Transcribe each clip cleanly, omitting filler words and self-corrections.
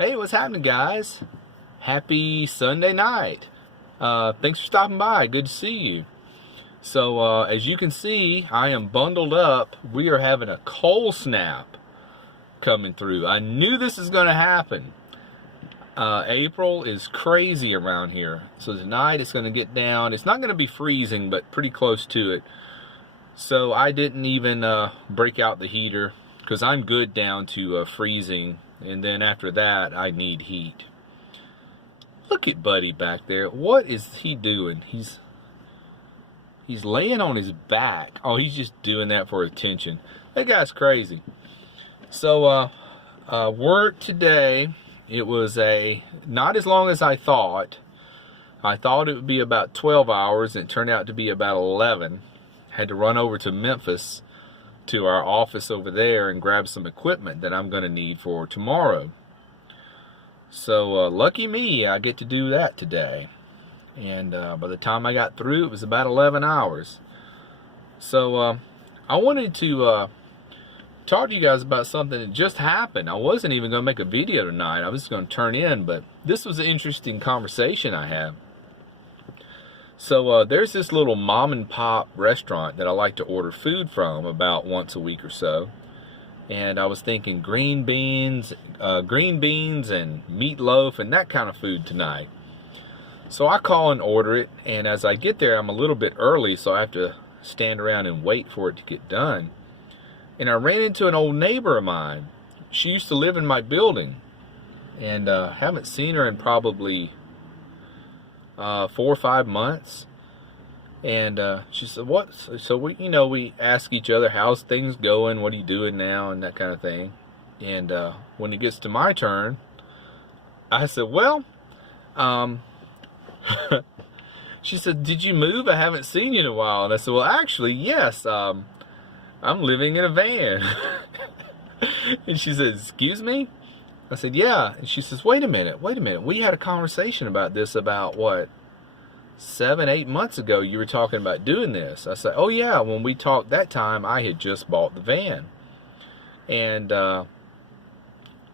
Hey, what's happening, guys? Happy Sunday night. Thanks for stopping by. Good to see you. So, as you can see, I am bundled up. We are having a cold snap coming through. I knew this is going to happen. April is crazy around here. So tonight it's going to get down. It's not going to be freezing, but pretty close to it. So I didn't even break out the heater because I'm good down to freezing. And then after that, I need heat. Look at Buddy back there. What is he doing? He's laying on his back. Oh, he's just doing that for attention. That guy's crazy. So, work today, it was not as long as I thought. I thought it would be about 12 hours, and it turned out to be about 11. Had to run over to Memphis to our office over there and grab some equipment that I'm going to need for tomorrow. So lucky me, I get to do that today. And by the time I got through, it was about 11 hours. So I wanted to talk to you guys about something that just happened. I wasn't even going to make a video tonight. I was just going to turn in, but this was an interesting conversation I had. So there's this little mom and pop restaurant that I like to order food from about once a week or so. And I was thinking green beans and meatloaf and that kind of food tonight. So I call and order it, and as I get there, I'm a little bit early, so I have to stand around and wait for it to get done. And I ran into an old neighbor of mine. She used to live in my building, and haven't seen her in probably 4 or 5 months. And she said, "What?" So we ask each other, "How's things going? What are you doing now?" and that kind of thing. And when it gets to my turn, I said, "Well," she said, "Did you move? I haven't seen you in a while." And I said, "Well, actually, yes. I'm living in a van." And she said, "Excuse me?" I said, "Yeah." And she says, wait a minute. We had a conversation about this about, what, 7, 8 months ago. You were talking about doing this. I said, "Oh, yeah. When we talked that time, I had just bought the van. And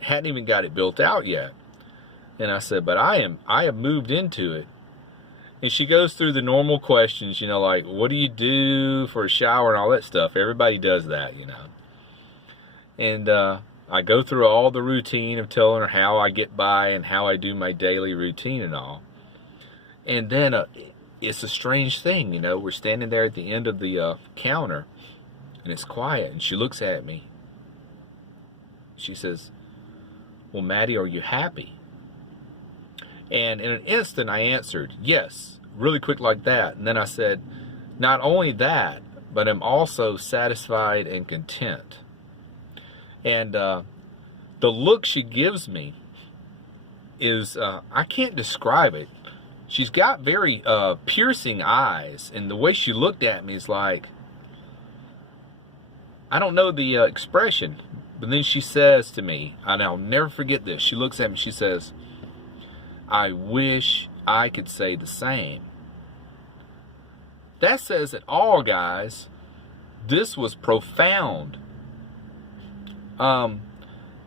hadn't even got it built out yet." And I said, "But I have moved into it." And she goes through the normal questions, like, what do you do for a shower and all that stuff. Everybody does that, And I go through all the routine of telling her how I get by and how I do my daily routine and all. And then it's a strange thing, we're standing there at the end of the counter, and it's quiet, and she looks at me. She says, "Well, Maddie, are you happy?" And in an instant, I answered, "Yes," really quick like that. And then I said, "Not only that, but I'm also satisfied and content." And the look she gives me is, I can't describe it. She's got very piercing eyes, and the way she looked at me is like, I don't know the expression, but then she says to me, and I'll never forget this, she looks at me, she says, "I wish I could say the same." That says it all, guys. This was profound.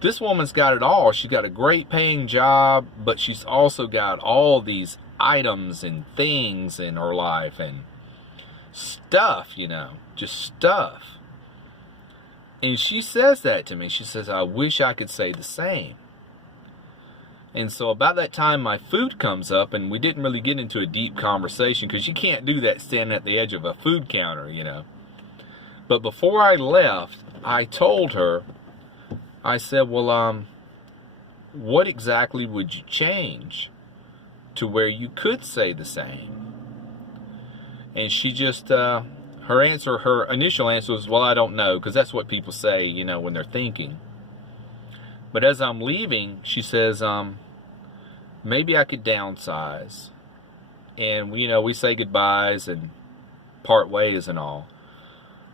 This woman's got it all. She's got a great paying job, but she's also got all these items and things in her life and stuff, just stuff. And she says that to me. She says, "I wish I could say the same." And so about that time, my food comes up, and we didn't really get into a deep conversation because you can't do that standing at the edge of a food counter, But before I left, I told her, I said, "Well, what exactly would you change to where you could say the same?" And she just, her initial answer was, "Well, I don't know," because that's what people say, when they're thinking. But as I'm leaving, she says, "Maybe I could downsize." And, we say goodbyes and part ways and all.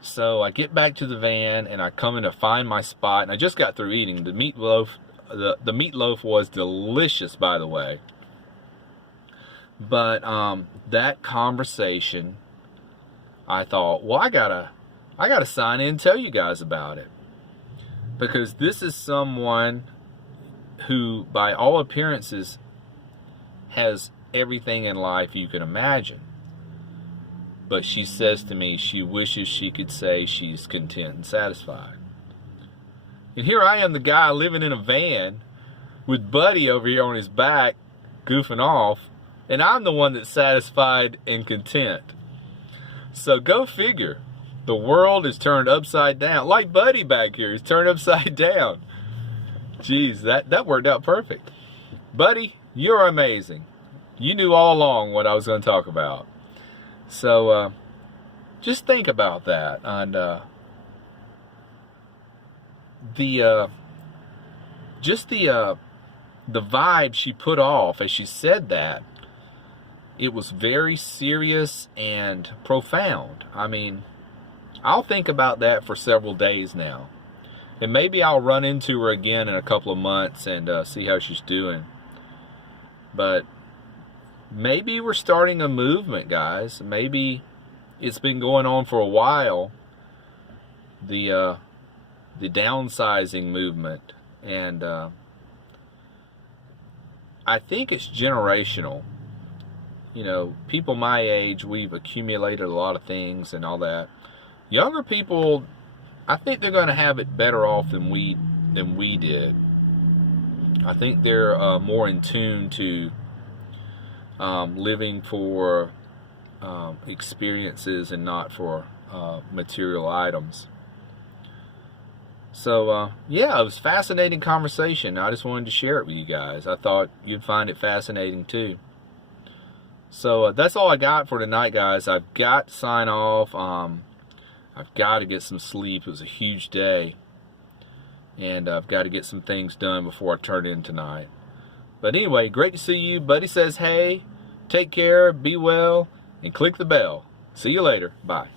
So I get back to the van, and I come in to find my spot. And I just got through eating. The meatloaf, the meatloaf was delicious, by the way. But that conversation, I thought, well, I gotta sign in and tell you guys about it. Because this is someone who by all appearances has everything in life you can imagine. But she says to me she wishes she could say she's content and satisfied. And here I am, the guy living in a van with Buddy over here on his back, goofing off, and I'm the one that's satisfied and content. So go figure. The world is turned upside down. Like Buddy back here, he's turned upside down. Jeez, that worked out perfect. Buddy, you're amazing. You knew all along what I was going to talk about. So just think about that. And the vibe she put off as she said that, it was very serious and profound. I mean, I'll think about that for several days now. And maybe I'll run into her again in a couple of months and see how she's doing. But maybe we're starting a movement, guys. Maybe it's been going on for a while. The downsizing movement. And I think it's generational. You know, people my age, we've accumulated a lot of things and all that. Younger people, I think they're going to have it better off than we did. I think they're more in tune to living for experiences and not for material items. So yeah, it was a fascinating conversation. I just wanted to share it with you guys. I thought you'd find it fascinating too. So that's all I got for tonight, guys. I've got to sign off. I've got to get some sleep. It was a huge day. And I've got to get some things done before I turn in tonight. But anyway, great to see you. Buddy says hey. Take care. Be well. And click the bell. See you later. Bye.